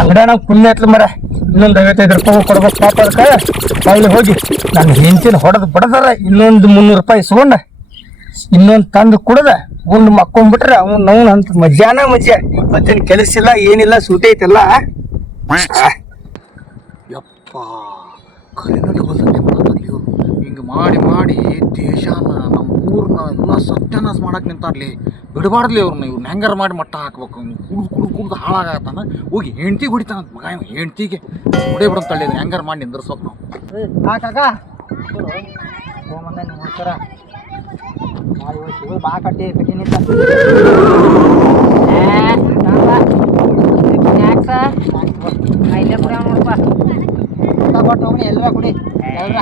ಅಂಗಡ ನಾವು ಪುಣ್ಯ ಐತ್ಲ ಮರ ಇನ್ನೊಂದು 55 ರೂಪಾಯಿ ಕೊಡ್ಬೇಕು ಪಾಪ ಅದಕ್ಕೆ ಅಲ್ಲಿ ಹೋಗಿ ನಾನು ಹೆಂಡತಿನ ಹೊಡೆದು ಬಡದಾರ ಇನ್ನೊಂದು 300 ರೂಪಾಯಿ ಇಸ್ಕೊಂಡ ಇನ್ನೊಂದು ತಂದು ಕುಡ್ದ ಉಂಡು ಮಕ್ಕೊಂಡ್ಬಿಟ್ರೆ ಅವ್ನು ಅಂತ ಮಜ್ಜಾನ ಮಜ್ಜಾ ಮತ್ತೇನು ಕೆಲಸ ಇಲ್ಲ ಏನಿಲ್ಲ ಸೂಟಿ ಐತೆಲ್ಲ ಯಪ್ಪ ಕರಿನಲ್ಲಿ ಬಂದಂತೆ ಮಾಡತ್ತಾರ್ಲಿ ಇವ್ರು ಹಿಂಗೆ ಮಾಡಿ ಮಾಡಿ ದೇಶನ ನಮ್ಮ ಊರನ್ನ ಎಲ್ಲ ಸತ್ಯಾನಾಶ ಮಾಡಕ್ಕೆ ನಿಂತಾರ್ಲಿ ಬಿಡಬಾರ್ದ್ಲಿ ಅವ್ರನ್ನ ಇವ್ರನ್ನ ಹೆಂಗಾರ ಮಾಡಿ ಮಟ್ಟ ಹಾಕ್ಬೇಕು ಕುಡ್ದು ಹಾಳಾಗತ್ತಾನ ಹೋಗಿ ಹೆಂಡ್ತಿಗೆ ಹೊಡಿತಾನ ಮಗ ಹೆಂಡ್ತಿಗೆ ಹೊಡೆ ಬಿಡೋದು ತಳ್ಳಿದ್ರೆ ಹೆಂಗಾರ ಮಾಡಿ ನಿಂದ್ರಸ್ಬೇಕು ನಾವು ಕಾಕ ಹೋಗಂದ ನಿಮ್ಮ ಸರ ಬಾ ಕಟ್ಟಿ ಕಟ್ಟಿನಿತ್ತ ರೊಕ್ಕ ಕೊಟ್ಟು ಹೋಗಿ ಎಲ್ಲರ ಕುಡಿ ಎಲ್ಲರ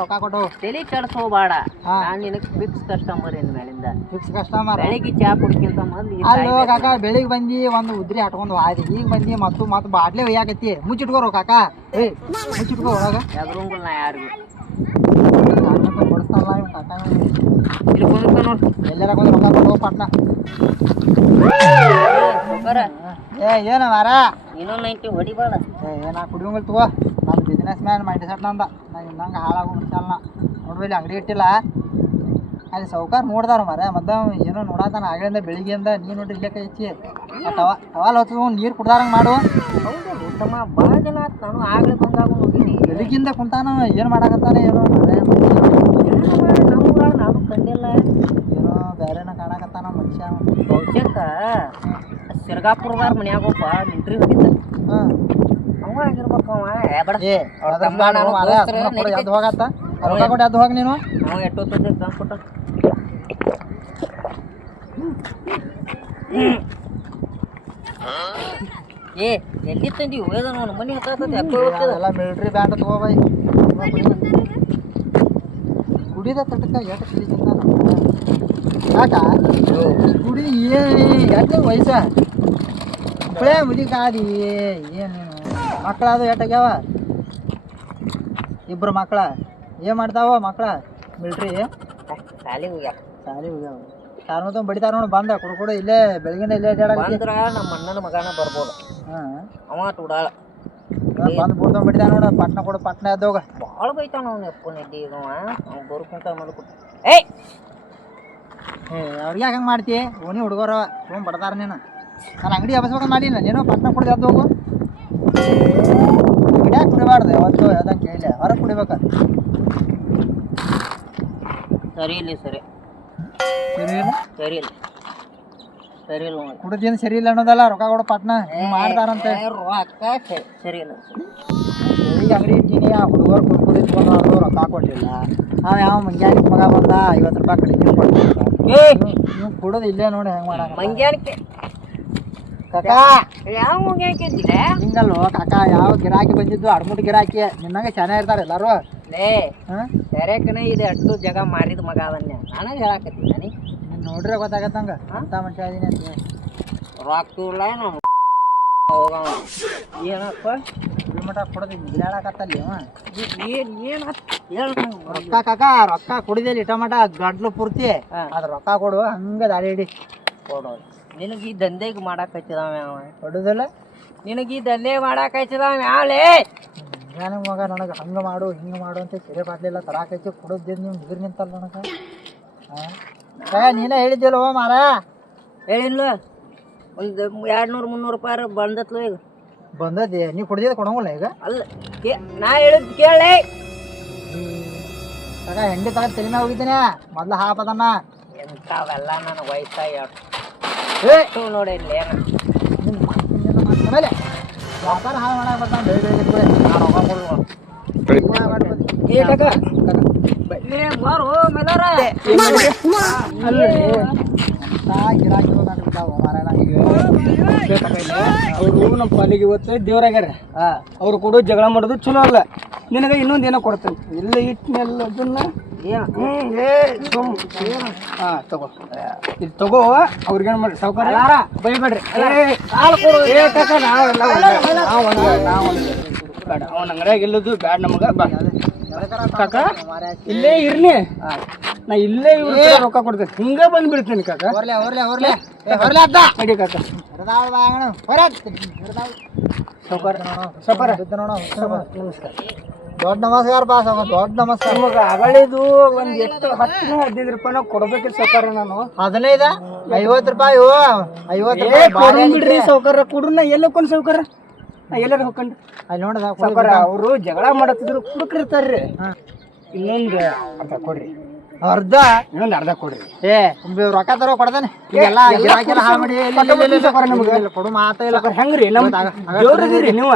ರೊಕ್ಕ ಕೊಟ್ಟು ತಲೆ ಕೆಡ್ಸೋಬೇಡ ನಾನು ನಿನಗೆ ಫಿಕ್ಸ್ ಕಸ್ಟಮರ್ ಏನು ಮೇಲಿಂದ ಫಿಕ್ಸ್ ಕಸ್ಟಮರ್ ಬೆಳಿಗ್ಗೆ ಚಾ ಕುಡ್ಕಿಂತ ಮೊದ್ಲು ಅಲ್ಲೋ ಕಾಕ ಬೆಳಿಗ್ಗೆ ಬಂದು ಒಂದು ಉದ್ರಿ ಹಾಟ್ಕೊಂಡು ಆಯ್ತು ಈಗ ಬಂದು ಮತ್ತೆ ಬಾಟ್ಲೆ ಒಯ್ಯಾಕತ್ತಿ ಮುಚ್ಚಿಟ್ಕೋರು ಕಾಕ ಮುಚ್ಚಿಟ್ಕೋ ಒಳಗ ಎದ್ರಂಗಿಲ್ಲ ನಾ ಯಾರಿಗೂ ಬಡಿಸ್ತಾರಲ್ಲ ಇವ್ ಕಾಕ ನೋಡಿ ಎಲ್ಲರ ಕೊಂದು ರೊಕ್ಕ ಕೊಟ್ಟು ಹೋಗಿ ಪಟ್ನ ಏನ ಮಾರ ಇನ್ನೊಂದು 90 ಹೊಡಿಬೇಡ ನಾ ಕುಡಿಯೋಂಗಿಲ್ಲ ತಗೋ ನಾನು ಬಿಸ್ನೆಸ್ ಮ್ಯಾನ್ ಮೈಂಡ್ ಸೆಟ್ ನಂದ ನಾನು ಇನ್ನಂಗೆ ಹಾಳಾಗೋ ಮನುಷ್ಯಲ್ಲ ನೋಡ್ರಿ ಇಲ್ಲಿ ಅಂಗಡಿ ಇಟ್ಟಿಲ್ಲ ಅಲ್ಲಿ ಸೌಕಾರ ನೋಡ್ದಾರ ಮಾರ ಮದ್ದ ಏನೋ ನೋಡತ್ತಾನ ಆಗಲಿಂದ ಬೆಳಿಗ್ಗೆಯಿಂದ ನೀರು ನೋಡ್ರಿ ಇಲ್ಲೇ ಕೈ ಹೆಚ್ಚಿ ಟವಾಲ್ ಹೊತ್ತು ನೀರು ಕುಡ್ದಾರಂಗೆ ಮಾಡು ಹೌದು ತಮ್ಮ ಭಾಳ ಜನ ಆಯ್ತು ನಾನು ಆಗಲೇ ಬಂದಾಗ ನೋಡೀನಿ ಬೆಳಿಗ್ಗಿಂದ ಕುಂತಾನ ಏನು ಮಾಡಾಕತ್ತಾನೆ ಏನೋ ನಮ್ಗೆ ನಾನು ಕಂಡಿಲ್ಲ ಏನೋ ಬೇರೆನ ಕಾಣಕತ್ತಾನ ಮನುಷ್ಯ ಬಹುಶಃ ಸಿರ್ಗಾಪುರದಾರ ಮನ್ಯಾಗ ಒಬ್ಬ ಮಿಲ್ಟ್ರಿ ಹೋಗಿದ್ದ ಹಾಂ ಅವ ಆಗಿರ್ಬೇಕು ಅವ ಎದ್ದು ಹೋಗತ್ತ ರೊಕ್ಕ ಕೊಟ್ಟು ಎದ್ದು ಹೋಗಿ ನೀನು ನಾವು ಎಷ್ಟೊತ್ತಂದ್ರೆ ಟ್ರಾನ್ಸ್ಪೋರ್ಟ್ ಏ ಎಲ್ಲಿ ತಂದಿ ಹೋದ ಅವನು ಮನೆ ಹತ್ತದ ಎಲ್ಲ ಮಿಲಿಟ್ರಿ ಬ್ಯಾಂಡ್ ತಗೋಬೈ ಕುಡಿದ ತಟಕ ಎಷ್ಟು ಕಲಿತಿಂದ ಯಾಕ ಕುಡಿ ಎಷ್ಟು ವಯಸ್ಸ ಇಪ್ಪಳೇ ಮುದಿಕಾದಿ ಏನು ಮಕ್ಕಳದು ಎಷ್ಟಾಗ್ಯಾವ ಇಬ್ಬರು ಮಕ್ಕಳ ಏನು ಮಾಡ್ತಾವ ಮಕ್ಕಳ ಮಿಲ್ಟ್ರಿ ಶಾಲೆಗೆ ಹೋಗ್ಯಾವ ಶಾಲೆ ಹೋಗ್ಯಾವ ಯಾರ ಮತ್ತೊಂದು ಬಡಿತಾರ ನೋಡಿ ಬಂದ ಕೊಡು ಇಲ್ಲೇ ಬೆಳಗಿನ ಇಲ್ಲೇ ಬಂದ್ರ ನಮ್ಮ ಅಣ್ಣನ ಮಗನ ಬರ್ಬೋದು ಹಾಂ ಅವ ತುಡಾಳ ಬಂದು ಬಿಡ್ದೊಂದು ಬಡಿತಾನ ನೋಡ ಪಟ್ನ ಕೊಡು ಪಟ್ನ ಎದ್ದೋಗ ಭಾಳ ಬೈತಾನ ಅವ್ನು ಎಪ್ಪು ನೆಡ್ಡಿ ಅವ ಅವ್ನು ಬರೋಕ್ಕಿಂತ ಮಲ್ಕೊಟ್ಟು ಏಯ್ ಅವ್ರಿಗೆ ಯಾಕೆ ಹಂಗೆ ಮಾಡ್ತಿ ಓಣಿ ಹುಡುಗರ ತೊಗೊಂಡು ಬಡ್ದಾರ ನೀನು ನಾನು ಅಂಗಡಿ ಹಬ್ಬಸ್ಬೇಕಂತ ಮಾಡಿಲ್ಲ ನೀನು ಪಟ್ನ ಕುಡ್ದು ಎದ್ದು ಹೋಗು ಅಂಗಡಿಯಾಗ ಕುಡಿಬಾರ್ದು ಯಾವತ್ತು ಯಾವ್ದಂಗೆ ಕೇಳಿಲ್ಲ ಹೊರಗೆ ಕುಡಿಬೇಕು ಸರಿ ಇಲ್ಲ ಸರಿ ಸರಿ ಇಲ್ಲ ಸರಿ ಇಲ್ಲ ಸರಿ ಇಲ್ಲ ಕುಡಿದೇನು ಸರಿ ಇಲ್ಲ ಅನ್ನೋದಲ್ಲ ರೊಕ್ಕ ಕೊಡು ಪಟ್ನ ಮಾಡ್ತಾರಂತೆ ರೊಕ್ಕ ಸರಿ ಇಲ್ಲ ಬೆಳಿಗ್ಗೆ ಅಂಗಡಿ ಇಟ್ಟಿನಿ ಆ ಹುಡುಗರು ಕುಡ್ದು ಇಟ್ಕೊಂಡು ರೊಕ್ಕ ಕೊಡಲಿಲ್ಲ ನಾವು ಯಾವ ಮುಂಜಾನೆ ಮಗ ಬಂದ 50 ರೂಪಾಯಿ ಕಡಿಮೆ ಕೊಡ್ತೀವಿ ನೀವು ಕುಡೋದು ಇಲ್ಲೇ ನೋಡಿ ಹೆಂಗೆ ಮಾಡಕ್ಕೆ ಮಂಗ್ಯಾನಕ್ಕೆ ಕಾಕ ಯಾವ ಮಂಗ್ಯಾಕಿದ್ದಿಲ್ಲ ಹಿಂಗಲ್ವ ಕಾಕ ಯಾವ ಗಿರಾಕಿ ಬಂದಿದ್ದು ಅಡ್ಮುಟ್ ಗಿರಾಕಿ ನಿನ್ನಂಗೆ ಚೆನ್ನಾಗಿ ಇರ್ತಾರೆ ಎಲ್ಲರೂ ಲೇ ಸರಿಯಾಕನೇ ಇದೆ ಅಷ್ಟು ಜಾಗ ಮಾರಿದ ಮಗ ಅದನ್ನ ನನಗೆ ಹೇಳಾಕತ್ತೀನಿ ನೀನು ನೋಡ್ರೆ ಗೊತ್ತಾಗತ್ತಂಗ ಅಂತ ಮನುಷ್ಯ ಇದೀನಿ ಅಂತ ರೊಕ್ಕ ಇಲ್ಲ ನಾವು ಹೋಗವ ಏನಪ್ಪ ಕಿಲೋಮೀಟರ್ ಕೊಡೋದು ಗಿರಾಡಕತ್ತಲ್ಲಿ ಏನು ಹೇಳ ರೊಕ್ಕ ಕಾಕ ರೊಕ್ಕ ಕುಡಿದೇಲಿ ಟಮಾಟ ಗಂಟ್ಲು ಪೂರ್ತಿ ಅದು ರೊಕ್ಕ ಕೊಡು ಹಂಗೆ ದಾರಿ ಹಿಡಿ ಕೊಡೋದು ನಿನಗೆ ಈ ದಂಧೆಗೆ ಮಾಡಾಕೈತಿದಾವ ಯಾವ ಕೊಡುದಿಲ್ಲ ನಿನಗೆ ಈ ದಂಧೆ ಮಾಡಾಕೈತಿದಾವ ಯಾವಲೇ ನನಗೆ ಮಗ ನನಗೆ ಹಂಗೆ ಮಾಡು ಹಿಂಗೆ ಮಾಡು ಅಂತ ಸರಿ ಬಾಟ್ಲಿಲ್ಲ ತರಾಕೈತಿ ಕುಡಿದ್ದಿದ್ದು ನೀವು ನಿಗಿರ್ ನಿಂತಲ್ಲ ನನಗೆ ಹಾಂ ನೀನೇ ಹೇಳಿದ್ದಿಲ್ಲ ಮಾರ ಹೇಳಿಲ್ಲ ಒಂದು 200-300 ರೂಪಾಯಿ ಬಂದತ್ಲು ಈಗ ಬಂದದ್ದೆ ನೀವು ಕುಡ್ದಿದ್ದು ಕೊಡಂಗಿಲ್ಲ ಈಗ ಅಲ್ಲ ನಾ ಹೇಳಿದ್ ಕೇಳಿ ಆಗ ಹೆಂಡಿ ತಗ ತಲೆ ಮ್ಯಾಗ ಹೋಗಿದ್ದೀನಿ ಮೊದ್ಲು ಹಾಪದನ್ನ ಎಂಥವೆಲ್ಲ ನನ್ನ ವಯಸ್ಸಾಗಿ ನೋಡಿ ಇಲ್ಲಿ ಆಮೇಲೆ ವ್ಯಾಪಾರ ಹಾಳು ಮಾಡಕ್ಕೆ ಬರ್ತಾನೆ ಬೆಳಿ ನಾನು ಅವರು ನಮ್ಮ ಪಾಲಿಗೆ ಇವತ್ತು ದೇವ್ರಾಗ್ಯಾರ ಅವ್ರು ಕೂಡ ಜಗಳ ಮಾಡೋದು ಚಲೋ ಅಲ್ಲ ನಿನಗೆ ಇನ್ನೊಂದು ಏನೋ ಕೊಡ್ತೇನೆ ಎಲ್ಲ ಇಟ್ಟನೆಲ್ಲ ಅದನ್ನ ತಗೋ ಇದು ತಗೋ ಅವ್ರಿಗೇನು ಮಾಡಿ ಸಾವುಕಾರ ಬೈಬೇಡ್ರಿ ಬೇಡ ಅವನ ಅಂಗಡಿಯಾಗ ಎಲ್ಲದು ಬ್ಯಾಡ ನಮಗ ಬಾ ಕಾಕ ಇಲ್ಲೇ ಇರ್ನಿ ನಾ ಇಲ್ಲೇ ರೊಕ್ಕ ಕೊಡ್ತೇನೆ ಹಿಂಗ ಬಂದ್ಬಿಡ್ತೇನೆ ಕಾಕ ಅವ್ರಲೆ ನಡಿ ಕಾಕ ಸೌಕರ್ ನಮಸ್ಕಾರ ದೊಡ್ಡ ನಮಸ್ಕಾರ ಬಾ ದೊಡ್ಡ ನಮಸ್ಕಾರ ನಿಮಗೆ ಅಗಳಿದು ಒಂದು ಎಷ್ಟು 10-15 ರೂಪಾಯಿನ ಕೊಡ್ಬೇಕಿಲ್ಲ ಸೌಕರ್ ನಾನು 15 50 ರೂಪಾಯಿ 50 ರೂಪಾಯಿ ಬಿಡ್ರಿ ಸೌಕರ್ ಕುಡ್ರನ್ನ ಎಲ್ಲಕ್ಕೊಂದು ಸೌಕರ್ ಎಲ್ಲಾರು ಹೋಗ್ಕೊಂಡು ಅಲ್ಲಿ ನೋಡದ ಸೌಕರ್ ಅವರು ಜಗಳ ಮಾಡತ್ತಿದ್ರು ಕುಡುಕಿರ್ತಾರ್ರಿ ಇನ್ನೊಂದು ಅರ್ಧ ಕೊಡ್ರಿ ಅರ್ಧ ಇನ್ನೊಂದು ಅರ್ಧ ಕೊಡ್ರಿ ರೊಕ್ಕ ತರೋ ಕೊಡ್ತಾನೆ ಈಗೆಲ್ಲ ಗಿರಾಕಿನ ಹಾಳು ಮಾಡಿ ಕೊಡು ಮಾತ ಇಲ್ಲ ಹೆಂಗ್ರಿ ನಮ್ ದೇವ್ರದಿರಿ ನೀವು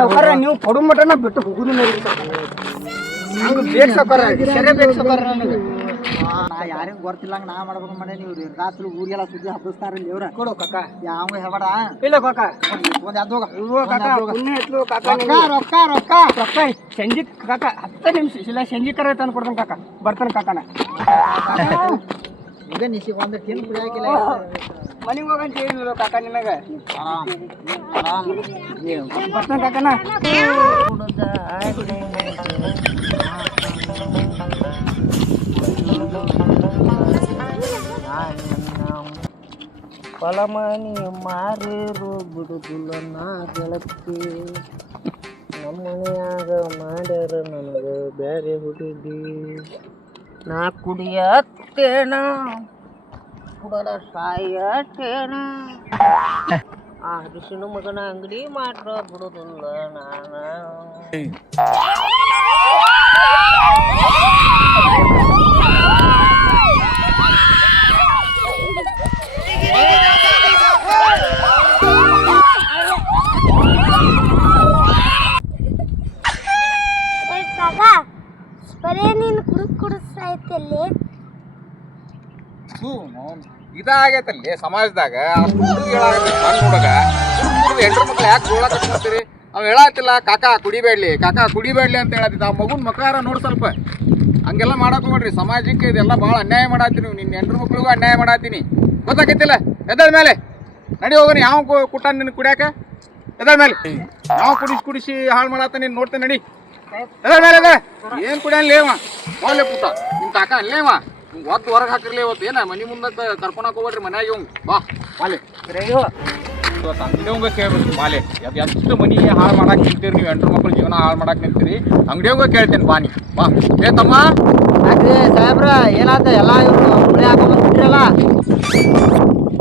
ಸೌಕರ ನೀವು ಕೊಡು ಮಟನ ಬಿಟ್ಟು ಹೋಗುದು ನಂಗೆ ಬೇಕು ಸೌಕರ ಸರಿ ಬೇಕು ಸೌಕರ ನನಗೆ ನಾ ಯಾರಿಗೂ ಗೊತ್ತಿಲ್ಲ ನಾ ಮಾಡ್ಬೇಕು ಮಾಡೇ ನೀವು ರಾತ್ರಿ ಊರಿಗೆಲ್ಲ ಸುದ್ದಿ ಹಬ್ಬಿಸ್ತಾರಲ್ಲ ಇವ್ರ ಕೊಡು ಕಾಕ ಯಾವ ಹೆಬಡ ಇಲ್ಲ ಕಾಕ ಒಂದ್ ಯಾವ್ದು ರೊಕ್ಕ ರೊಕ್ಕ ರೊಕ್ಕ ಸಂಜೆ ಕಾಕ 10 ನಿಮಿಷ ಇಲ್ಲ ಸಂಜೆ ಕರ ತಂದು ಕೊಡ್ತಾನೆ ಕಾಕ ಬರ್ತಾನೆ ಕಾಕನ ಈಗ ನಿಶಿ ಒಂದು ತಿನ್ ಕುಡಿಯಾಕಿಲ್ಲ ಮನೆಗೆ ಹೋಗಂತ ಹೇಳಿದ್ರು ಕಾಕ ನಿನಗೆ ಬರ್ತಾನೆ ಕಾಕನ ಹೊಲಮನಿ ಮಾರೇರು ಬಿಡುದಿಲ್ಲ ನಾ ಗೆಳತಿ ನಮ್ಮ ಮನೆಯಾಗ ಮಾಡ್ಯಾರ ನನಗೆ ಬೇರೆ ಹುಡುಗಿ ನಾ ಕುಡಿಯತ್ತೇನ ಕುಡಲ ಸಾಯತ್ತೇನ ಆ ಹರಿಸಿನ ಮಗನ ಅಂಗಡಿ ಮಾಡ್ರ ಬಿಡುದಿಲ್ಲ ನಾನು ಬರೇ ನೀನು ಕುಡಿಸ್ತಾಯ್ತಲ್ಲಿ ಇದಾಗೈತಲ್ಲಿ ಸಮಾಜದಾಗ ಹುಡುಗ ಹೆಂಡ್ರ ಮಕ್ಳು ಯಾಕೆ ಜೋಳ ಕಟ್ಕೊತೀರಿ ಅವ್ ಹೇಳತ್ತಿಲ್ಲ ಕಾಕಾ ಕುಡಿಬೇಡ್ಲಿ ಅಂತ ಹೇಳತ್ತಿದ್ದ ಆ ಮಗುನ್ ಮಕಾರ ನೋಡಿ ಸ್ವಲ್ಪ ಹಂಗೆಲ್ಲ ಮಾಡಕ್ ಹೋಗ್ರಿ ಸಮಾಜಕ್ಕೆ ಇದೆಲ್ಲ ಭಾಳ ಅನ್ಯಾಯ ಮಾಡತ್ತೀನಿ ನೀವು ನಿನ್ನ ಹೆಂಡ್ರ ಮಕ್ಳಿಗೂ ಅನ್ಯಾಯ ಮಾಡತ್ತೀನಿ ಗೊತ್ತಾಗೈತಿಲ್ಲ ಎದ್ದಳ ಮೇಲೆ ನಡಿ ಹೋಗ್ರಿ ಯಾವ ಕುಟ್ಟ ನಿನ್ ಕುಡಿಯಾಕ ಎದ್ದಳ ಮೇಲೆ ಯಾವ ಕುಡಿಸಿ ಹಾಳು ಮಾಡತ್ತ ನೀನು ನೋಡ್ತೇನೆ ನಡಿ ಎದ್ದಳ ಮೇಲೆ ಏನು ಕುಡಿಯಲ್ಲೇವ ಮೌಲ್ಯ ಪುಟ್ಟ ನಿಮ್ಮ ಕಾಕ ಅಲ್ಲೇವ ಒತ್ತು ಹೊರಗೆ ಹಾಕಿರ್ಲಿ ಇವತ್ತು ಏನ ಮನೆ ಮುಂದೆ ಕರ್ಕೊಳಕ್ ಹೋಗ್ರಿ ಮನ್ಯಾಗ ಇವ್ ಬಾ ಮಾಲೆ ಅಂಗಡಿಯವಂಗ ಕೇಳ್ಬೇಕು ಮಾಲೆ ಎಷ್ಟು ಮನಿ ಹಾಳು ಮಾಡಕ್ ನಿಂತೀರಿ ನೀವು ಹೆಂಡ್ರ ಮಕ್ಳು ಜೀವನ ಹಾಳು ಮಾಡಕ್ ನಿಂತೀರಿ ಅಂಗಡಿಯವಂಗ ಕೇಳ್ತೇನೆ ಬಾ ನೀ ಬಾ ಏ ತಮ್ಮ ಯಾಕ್ರಿ ಸಾಹೇಬ್ರ ಏನಾತ ಎಲ್ಲ ಇವ್ರು ಹುಳಿ ಹಾಕೊಂಡ್ಬಿಟ್ರಲ್ಲ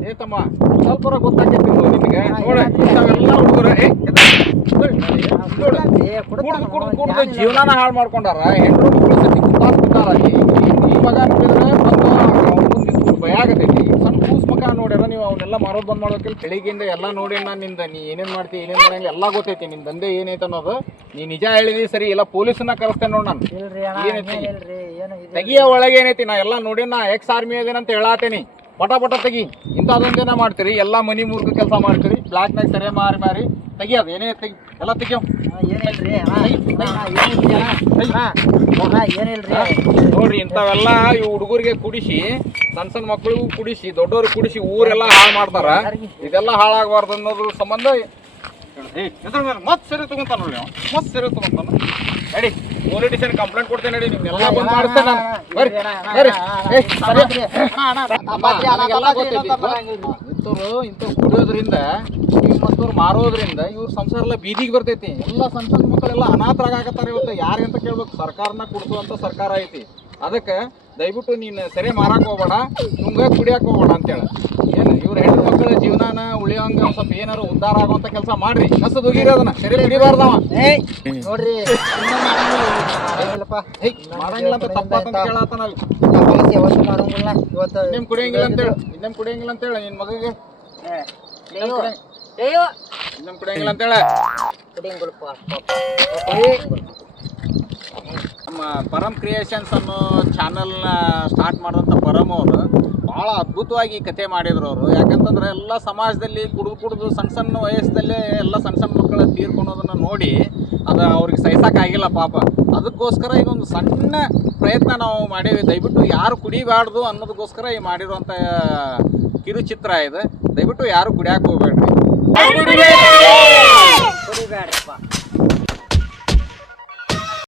ಏ ತಮ್ಮ ಸ್ವಲ್ಪ ಗೊತ್ತಾಗೈತಿ ನಿನಗೆ ನೋಡ ಇಂಥವೆಲ್ಲ ಹುಡುಗರು ಕುಡ್ದು ಜೀವನಾನ ಹಾಳು ಮಾಡ್ಕೊಂಡಾರ ಹೆಂಡ್ರು ಮಕ್ಳು ಸತಿ ಕುಂತಾರ ಈ ಮಗ ನೋಡಿದ್ರೆ ಬಂದು ಭಯ ಆಗತೈತಿ ಸಣ್ಣ ಕೂಸ್ ಮಗ ನೋಡ್ಯಾರ ನೀವು ಅವನ್ನೆಲ್ಲ ಮಾರೋದು ಬಂದ್ ಮಾಡ್ಬೇಕಿಲ್ಲ ಬೆಳಿಗ್ಗೆಯಿಂದ ಎಲ್ಲ ನೋಡಿ ನಾನು ನಿಂದ ನೀ ಏನೇನ್ ಮಾಡ್ತಿ ಏನೇನ್ ಮಾಡಂಗಿಲ್ಲ ಎಲ್ಲ ಗೊತ್ತೈತಿ ನಿನ್ ದಂಧೆ ಏನೈತೆ ಅನ್ನೋದು ನೀ ನಿಜ ಹೇಳಿದಿ ಸರಿ ಎಲ್ಲ ಪೊಲೀಸನ್ನ ಕರೆಸ್ತೇನೆ ನೋಡ್ ನಾನು ಏನೈತಿ ತೆಗಿಯ ಒಳಗೆ ಏನೈತಿ ನಾ ಎಲ್ಲ ನೋಡಿ ನಾ ಎಕ್ಸ್ ಆರ್ಮಿ ಅದೇನಂತ ಹೇಳಾತೇನಿ ಪಟ ತೆಗಿ ಇಂಥದೊಂದೇನ ಮಾಡ್ತೀರಿ ಎಲ್ಲ ಮನಿ ಮೂರ್ಖ ಕೆಲಸ ಮಾಡ್ತೀರಿ ಬ್ಲಾಕ್ನಾಗ ಸರಿ ಮಾರಿ ತೆಗಿಯೋದು ಏನೇ ತೆಗಿ ಎಲ್ಲ ತೆಗಿಯೋ ನೋಡ್ರಿ ಇಂಥವೆಲ್ಲ ಈ ಹುಡುಗರಿಗೆ ಕುಡಿಸಿ ಸಣ್ಣ ಮಕ್ಕಳಿಗೂ ಕುಡಿಸಿ ದೊಡ್ಡವ್ರಿಗೆ ಕುಡಿಸಿ ಊರೆಲ್ಲ ಹಾಳು ಮಾಡ್ತಾರ ಇದೆಲ್ಲ ಹಾಳಾಗಬಾರ್ದು ಅನ್ನೋದ್ರ ಸಂಬಂಧ ಮತ್ ಸರಿ ತಗೊಂತಾನ ನೋಡಿ ಮತ್ ಸರಿ ತಗೊಂತಾನ ನಡಿ ಪೊಲೀಸ್ ಸ್ಟೇಷನ್ ಕಂಪ್ಲೇಂಟ್ ಕೊಡ್ತೇನೆ ನಡಿ ನಿಮ್ಗೆಲ್ಲ ಬಂದ್ ಮಾಡಿಸ್ತೇನೆ ನಾನು ಬರ್ರಿ ಇಂಥವ್ರು ಕುಡಿಯೋದ್ರಿಂದ ಮತ್ತವ್ರು ಮಾರೋದ್ರಿಂದ ಇವ್ರ ಸಂಸಾರ ಎಲ್ಲ ಬೀದಿಗೆ ಬರ್ತೈತಿ ಎಲ್ಲ ಸಣ್ಣ ಮಕ್ಕಳೆಲ್ಲ ಅನಾಥರಾಗತ್ತಾರ ಇವತ್ತು ಯಾರಿಗಂತ ಕೇಳ್ಬೇಕು ಸರ್ಕಾರನ ಕೊಡಿಸುವಂತ ಸರ್ಕಾರ ಐತಿ ಅದಕ್ಕೆ ದಯವಿಟ್ಟು ನೀನು ಸರಿ ಮಾರಾಕ್ ಹೋಗ್ಬೇಡ ಇವಂಗ ಕುಡಿಯಾಕ ಹೋಗ್ಬೇಡ ಅಂತೇಳಿ ಏನು ಇವ್ರ ಹೆಣ್ಣು ಮಕ್ಕಳ ಜೀವನಾನ ಉಳಿಯೋಂಗ ಸ್ವಲ್ಪ ಏನಾರು ಉದ್ಧಾರ ಆಗುವಂತ ಕೆಲಸ ಮಾಡ್ರಿ ಕಸದ ಹೋಗಿರಿ ಅದನ್ನ ಸರಿ ಕುಡಿಬಾರ್ದವ ನೋಡ್ರಿ ಮಾಡಂಗಿಲ್ಲ ಅಂತ ತಪ್ಪಾತಂತ ಕೇಳತ್ತಾನಲ್ಲಿ ಮಾಡೋಂಗಿಲ್ಲ ಇವತ್ತು ಇನ್ನೇಮ್ ಕುಡಿಯಂಗಿಲ್ಲ ಅಂತೇಳಿ ನಿನ್ ಮಗಳಿಗೆ ಇನ್ನೇಮ್ ಕುಡಿಯಂಗಿಲ್ಲ ಅಂತೇಳಿ ನಮ್ಮ ಪರಮ್ ಕ್ರಿಯೇಷನ್ಸ್ ಅನ್ನೋ ಚಾನಲ್ನ ಸ್ಟಾರ್ಟ್ ಮಾಡಿದಂಥ ಪರಮ್ ಅವರು ಭಾಳ ಅದ್ಭುತವಾಗಿ ಈ ಕಥೆ ಮಾಡಿದ್ರು ಅವರು ಯಾಕಂತಂದ್ರೆ ಎಲ್ಲ ಸಮಾಜದಲ್ಲಿ ಕುಡಿದು ಸಣ್ಣ ವಯಸ್ಸಲ್ಲೇ ಎಲ್ಲ ಸಣ್ಣ ಮಕ್ಕಳು ತೀರ್ಕೊಳೋದನ್ನು ನೋಡಿ ಅದು ಅವ್ರಿಗೆ ಸಹಿಸೋಕ್ಕಾಗಿಲ್ಲ ಪಾಪ ಅದಕ್ಕೋಸ್ಕರ ಈಗ ಒಂದು ಸಣ್ಣ ಪ್ರಯತ್ನ ನಾವು ಮಾಡೀವಿ ದಯವಿಟ್ಟು ಯಾರು ಕುಡಿಬಾರ್ದು ಅನ್ನೋದಕ್ಕೋಸ್ಕರ ಈ ಮಾಡಿರುವಂಥ ಕಿರುಚಿತ್ರ ಇದೆ ದಯವಿಟ್ಟು ಯಾರು ಕುಡಿಯಾಕೆ ಹೋಗ್ಬೇಡ್ರಿ ಕುಡಿಬೇಡ್ರಪ್ಪ